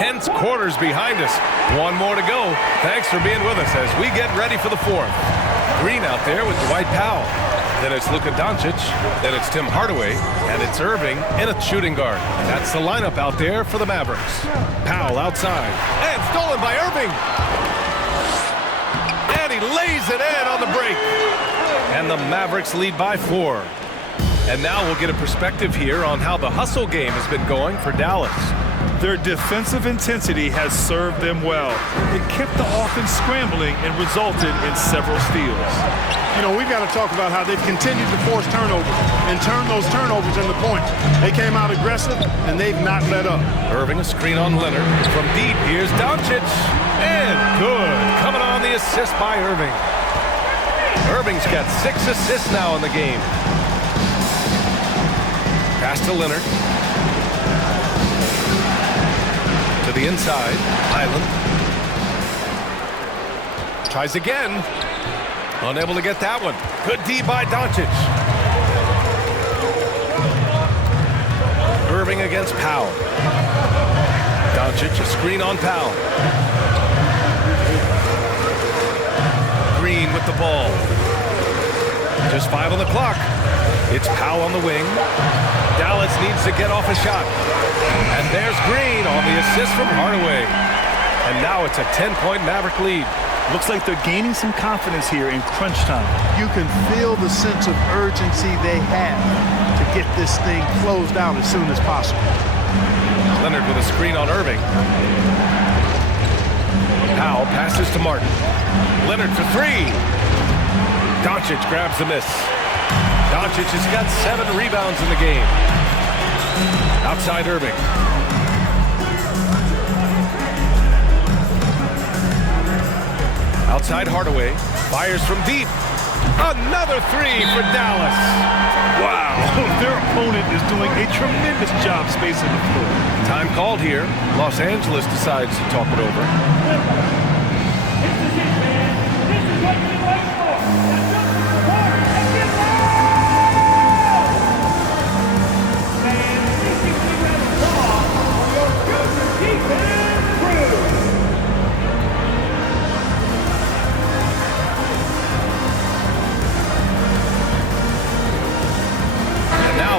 tense quarters behind us. One more to go. Thanks for being with us as we get ready for the fourth. Green out there with Dwight Powell. Then it's Luka Doncic. Then it's Tim Hardaway. And it's Irving in a shooting guard. That's the lineup out there for the Mavericks. Powell outside. And stolen by Irving. And he lays it in on the break. And the Mavericks lead by 4. And now we'll get a perspective here on how the hustle game has been going for Dallas. Their defensive intensity has served them well. It kept the offense scrambling and resulted in several steals. You know, we've got to talk about how they've continued to force turnovers and turn those turnovers into points. They came out aggressive, and they've not let up. Irving, a screen on Leonard. From deep, here's Doncic. And good. Coming on the assist by Irving. Irving's got 6 assists now in the game. Pass to Leonard. To the inside. Island. Tries again. Unable to get that one. Good D by Doncic. Irving against Powell. Doncic, a screen on Powell. Green with the ball. Just 5 on the clock. It's Powell on the wing. Dallas needs to get off a shot. And there's Green on the assist from Hardaway. And now it's a 10-point Maverick lead. Looks like they're gaining some confidence here in crunch time. You can feel the sense of urgency they have to get this thing closed out as soon as possible. Leonard with a screen on Irving. Powell passes to Martin. Leonard for 3. Doncic grabs the miss. Doncic has got 7 rebounds in the game. Outside Irving. Outside Hardaway. Fires from deep. Another 3 for Dallas. Wow, their opponent is doing a tremendous job spacing the floor. Time called here. Los Angeles decides to talk it over.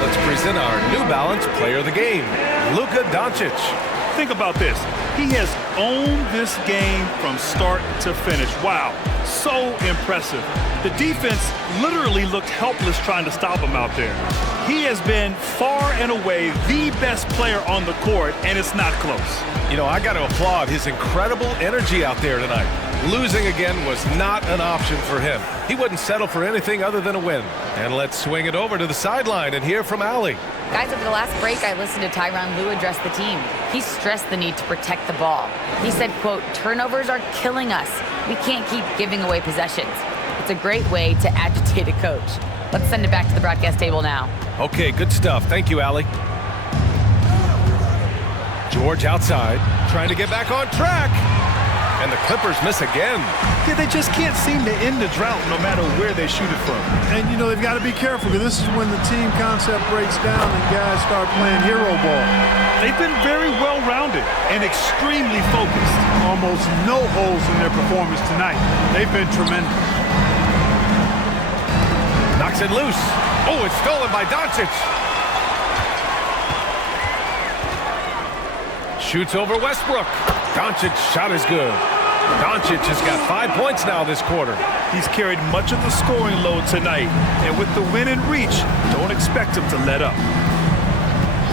Let's present our New Balance Player of the Game, Luka Doncic. Think about this. He has owned this game from start to finish. Wow, so impressive. The defense literally looked helpless trying to stop him out there. He has been far and away the best player on the court, and it's not close. You know, I got to applaud his incredible energy out there tonight. Losing again was not an option for him. He wouldn't settle for anything other than a win. And let's swing it over to the sideline and hear from Allie. Guys, over the last break, I listened to Tyronn Lue address the team. He stressed the need to protect the ball. He said, quote, "Turnovers are killing us. We can't keep giving away possessions." It's a great way to agitate a coach. Let's send it back to the broadcast table now. Okay, good stuff. Thank you, Allie. George outside, trying to get back on track. And the Clippers miss again. Yeah, they just can't seem to end the drought no matter where they shoot it from. And, you know, they've got to be careful because this is when the team concept breaks down and guys start playing hero ball. They've been very well-rounded and extremely focused. Almost no holes in their performance tonight. They've been tremendous. Knocks it loose. Oh, it's stolen by Doncic. Shoots over Westbrook. Doncic's shot is good. Doncic has got 5 points now this quarter. He's carried much of the scoring load tonight, and with the win in reach, don't expect him to let up.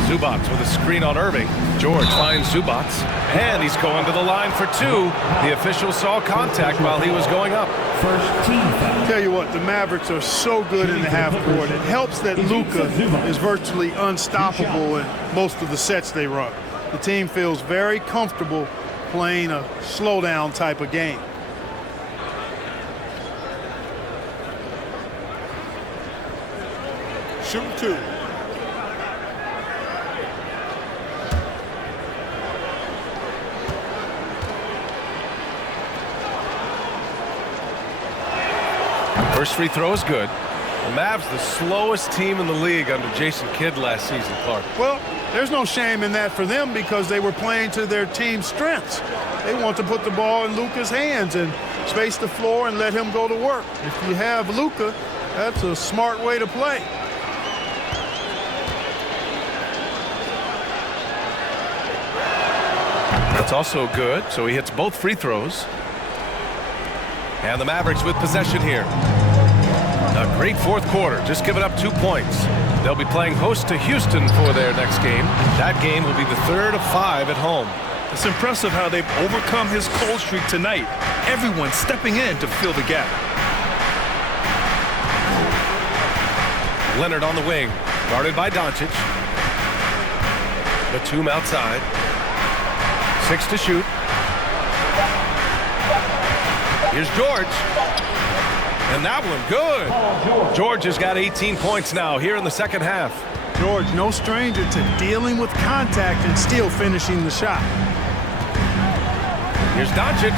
Zubac with a screen on Irving. George finds Zubac, and he's going to the line for 2. The official saw contact while he was going up. First team foul. Tell you what, the Mavericks are so good in the half court. It helps that Luka is virtually unstoppable in most of the sets they run. The team feels very comfortable playing a slowdown type of game. Shoot 2. First free throw is good. The Mavs, the slowest team in the league under Jason Kidd last season, Clark. Well, there's no shame in that for them because they were playing to their team's strengths. They want to put the ball in Luka's hands and space the floor and let him go to work. If you have Luka, that's a smart way to play. That's also good, so he hits both free throws. And the Mavericks with possession here. A great fourth quarter, just giving up 2 points. They'll be playing host to Houston for their next game. That game will be the third of 5 at home. It's impressive how they've overcome his cold streak tonight. Everyone stepping in to fill the gap. Leonard on the wing, guarded by Doncic. Batum outside. 6 to shoot. Here's George. And that one, good. George has got 18 points now here in the second half. George, no stranger to dealing with contact and still finishing the shot. Here's Doncic.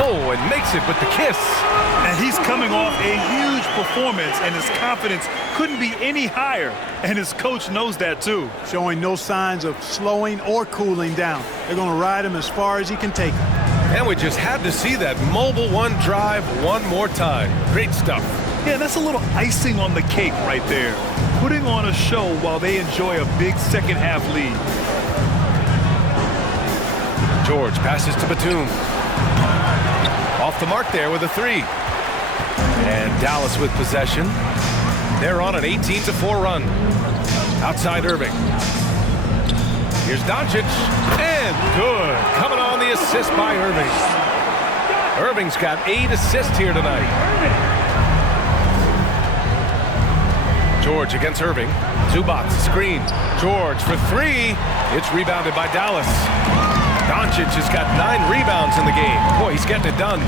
Oh, and makes it with the kiss. And he's coming off a huge performance, and his confidence couldn't be any higher. And his coach knows that, too. Showing no signs of slowing or cooling down. They're going to ride him as far as he can take him. And we just had to see that mobile one drive one more time. Great stuff. Yeah, that's a little icing on the cake right there. Putting on a show while they enjoy a big second half lead. George passes to Batum. Off the mark there with a 3. And Dallas with possession. They're on an 18-4 run. Outside Irving. Here's Doncic. And good. Coming on the assist by Irving. Irving's got 8 assists here tonight. George against Irving. Zubac screen. George for 3. It's rebounded by Dallas. Doncic has got 9 rebounds in the game. Boy, he's getting it done.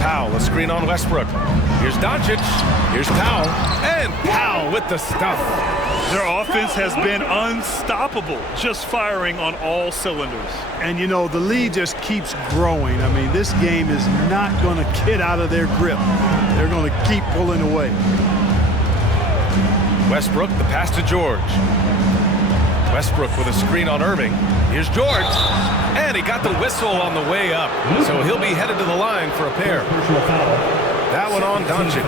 Powell, a screen on Westbrook. Here's Doncic. Here's Powell. And Powell with the stuff. Their offense has been unstoppable, just firing on all cylinders. And, you know, the lead just keeps growing. I mean, this game is not going to get out of their grip. They're going to keep pulling away. Westbrook, the pass to George. Westbrook with a screen on Irving. Here's George. And he got the whistle on the way up. So he'll be headed to the line for a pair. That one on Doncic.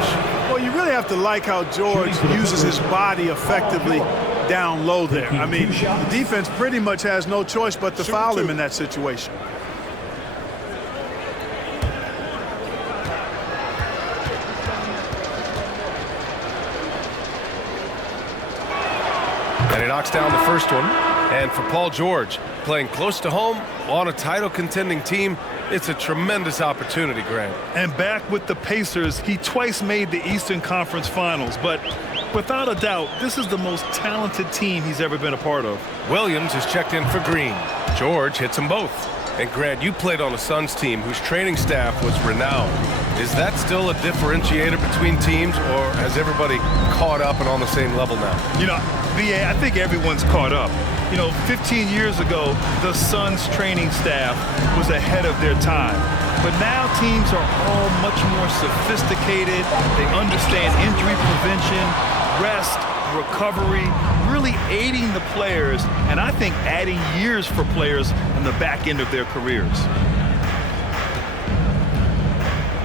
Well, you really have to like how George uses his body effectively down low there. I mean, the defense pretty much has no choice but to foul him in that situation. And he knocks down the first one. And for Paul George, playing close to home on a title contending team, it's a tremendous opportunity, Grant. And back with the Pacers, he twice made the Eastern Conference Finals. But without a doubt, this is the most talented team he's ever been a part of. Williams is checked in for Green. George hits them both. And Grant, you played on a Suns team whose training staff was renowned. Is that still a differentiator between teams, or has everybody caught up and on the same level now? You know, BA, I think everyone's caught up. You know, 15 years ago, the Suns training staff was ahead of their time. But now teams are all much more sophisticated. They understand injury prevention, rest, recovery, really aiding the players, and I think adding years for players on the back end of their careers.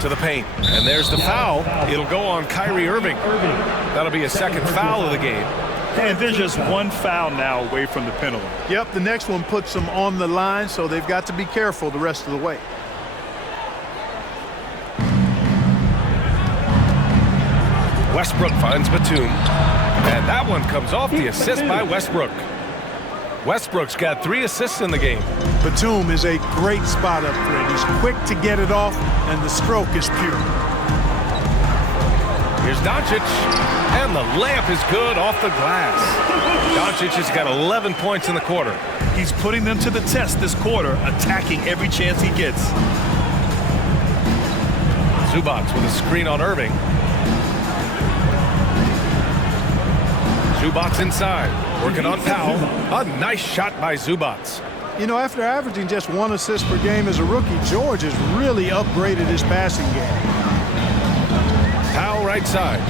To the paint, and there's the foul. It'll go on Kyrie Irving. That'll be a second foul of the game. And they're just one foul now away from the penalty. Yep, the next one puts them on the line, so they've got to be careful the rest of the way. Westbrook finds Batum, and that one comes off the assist by Westbrook. Westbrook's got 3 assists in the game. Batum is a great spot up threat. He's quick to get it off, and the stroke is pure. Here's Doncic, and the layup is good off the glass. Doncic has got 11 points in the quarter. He's putting them to the test this quarter, attacking every chance he gets. Zubac with a screen on Irving. Zubac inside, working on Powell. A nice shot by Zubac. You know, after averaging just 1 assist per game as a rookie, George has really upgraded his passing game. right side.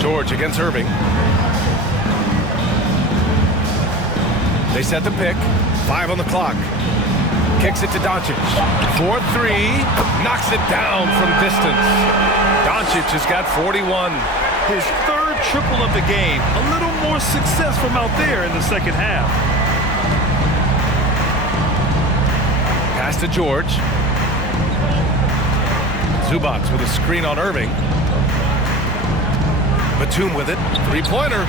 George against Irving. They set the pick. 5 on the clock. Kicks it to Doncic. 4-3. Knocks it down from distance. Doncic has got 41. His third triple of the game. A little more success from out there in the second half. Pass to George. Zubac with a screen on Irving. Batum with it. Three-pointer.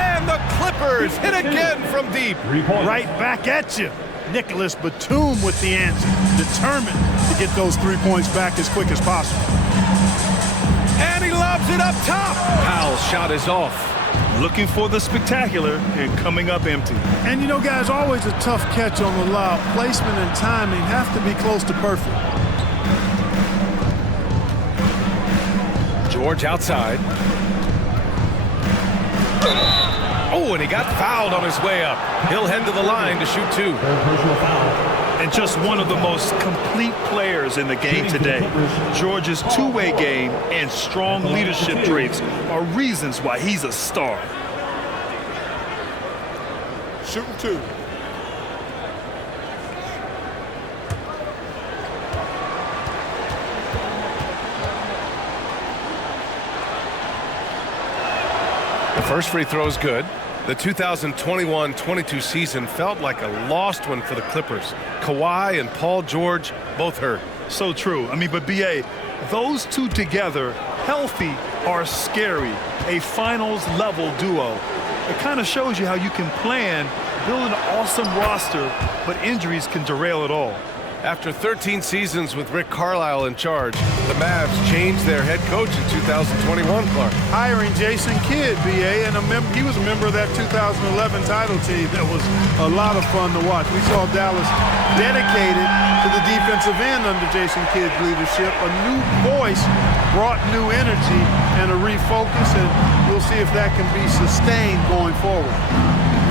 And the Clippers hit again from deep. Right back at you. Nicholas Batum with the answer. Determined to get those 3 points back as quick as possible. And he lobs it up top. Powell's shot is off. Looking for the spectacular and coming up empty. And you know, guys, always a tough catch on the lob. Placement and timing have to be close to perfect. George outside. Oh, and he got fouled on his way up. He'll head to the line to shoot 2. And just one of the most complete players in the game today. George's two-way game and strong leadership traits are reasons why he's a star. Shooting 2. The first free throw is good. The 2021-22 season felt like a lost one for the Clippers. Kawhi and Paul George both hurt. So true. I mean, but B.A., those two together, healthy, are scary. A finals-level duo. It kind of shows you how you can plan, build an awesome roster, but injuries can derail it all. After 13 seasons with Rick Carlisle in charge, the Mavs changed their head coach in 2021, Clark. Hiring Jason Kidd, BA, and he was a member of that 2011 title team. That was a lot of fun to watch. We saw Dallas dedicated to the defensive end under Jason Kidd's leadership. A new voice brought new energy and a refocus, and we'll see if that can be sustained going forward.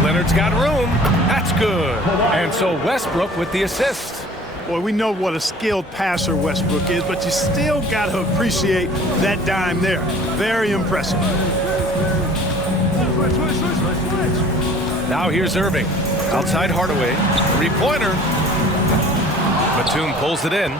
Leonard's got room. That's good. And so Westbrook with the assist. Boy, we know what a skilled passer Westbrook is, but you still got to appreciate that dime there. Very impressive. Now here's Irving. Outside Hardaway. Three-pointer. Batum pulls it in.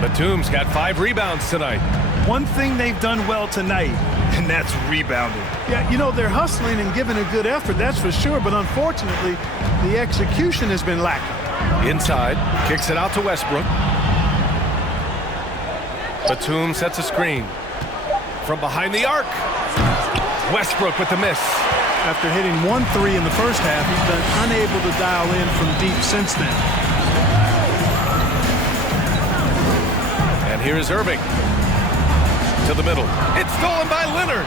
Batum's got 5 rebounds tonight. One thing they've done well tonight, and that's rebounding. Yeah, you know, they're hustling and giving a good effort, that's for sure, but unfortunately, the execution has been lacking. Inside, kicks it out to Westbrook. Batum sets a screen. From behind the arc. Westbrook with the miss. After hitting 1 3 in the first half, he's been unable to dial in from deep since then. And here is Irving. To the middle. It's stolen by Leonard.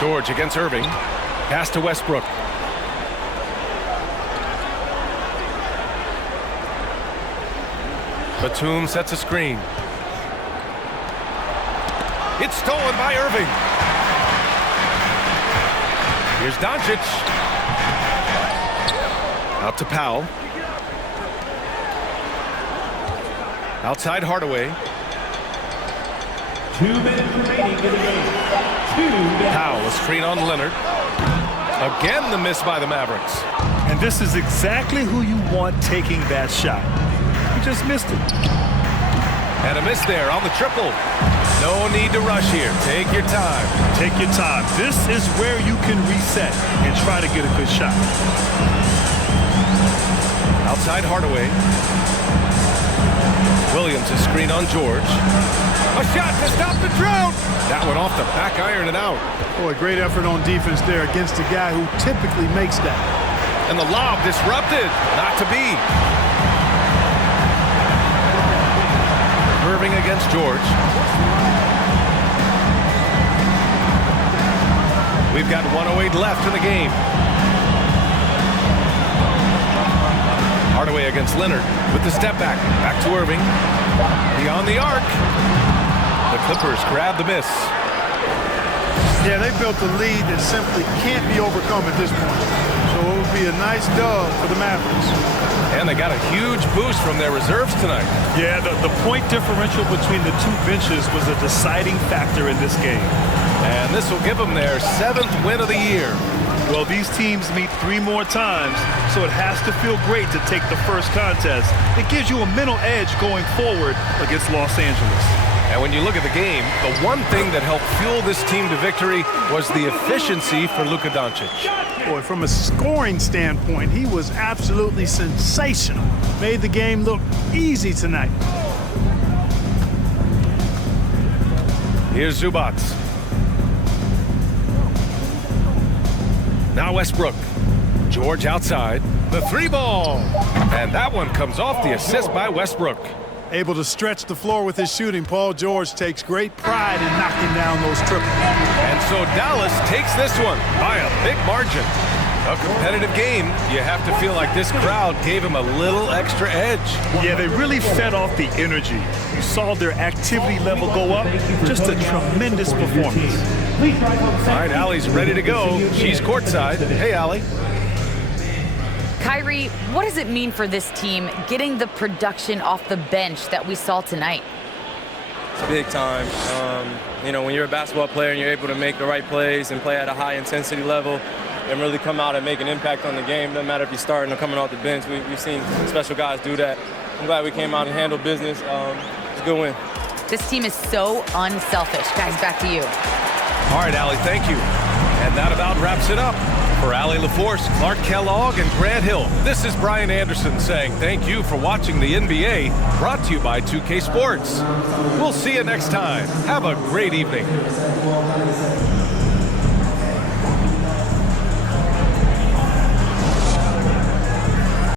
George against Irving. Pass to Westbrook. Batum sets a screen. It's stolen by Irving. Here's Doncic. Out to Powell. Outside Hardaway. 2 minutes remaining in the game. Powell, a screen on Leonard. Again, the miss by the Mavericks. And this is exactly who you want taking that shot. He just missed it. And a miss there on the triple. No need to rush here. Take your time. Take your time. This is where you can reset and try to get a good shot. Outside Hardaway. Williams, a screen on George. A shot to stop the drought. That one off the back iron and out. Boy, great effort on defense there against a guy who typically makes that. And the lob disrupted. Not to be. Irving against George. We've got 1:08 left in the game. Hardaway against Leonard with the step back. Back to Irving. Beyond the arc. The Clippers grab the miss. Yeah, they built a lead that simply can't be overcome at this point. So it would be a nice dub for the Mavericks. And they got a huge boost from their reserves tonight. Yeah, the point differential between the two benches was a deciding factor in this game. And this will give them their 7th win of the year. Well, these teams meet 3 more times, so it has to feel great to take the first contest. It gives you a mental edge going forward against Los Angeles. And when you look at the game, the one thing that helped fuel this team to victory was the efficiency for Luka Doncic. Boy, from a scoring standpoint, he was absolutely sensational. Made the game look easy tonight. Here's Zubac. Now Westbrook. George outside. The 3-ball. And that one comes off the assist by Westbrook. Able to stretch the floor with his shooting, Paul George takes great pride in knocking down those triples. And so Dallas takes this one by a big margin. A competitive game. You have to feel like this crowd gave him a little extra edge. Yeah, they really fed off the energy. You saw their activity level go up. Just a tremendous performance. All right, Allie's ready to go. She's courtside. Hey, Allie. Kyrie, what does it mean for this team getting the production off the bench that we saw tonight? It's big time. You know, when you're a basketball player and you're able to make the right plays and play at a high intensity level and really come out and make an impact on the game, doesn't matter if you're starting or coming off the bench. We've seen special guys do that. I'm glad we came out and handled business. It's a good win. This team is so unselfish. Guys, back to you. All right, Allie, thank you. And that about wraps it up. For Allie LaForce, Clark Kellogg, and Grant Hill, this is Brian Anderson saying thank you for watching the NBA, brought to you by 2K Sports. We'll see you next time. Have a great evening.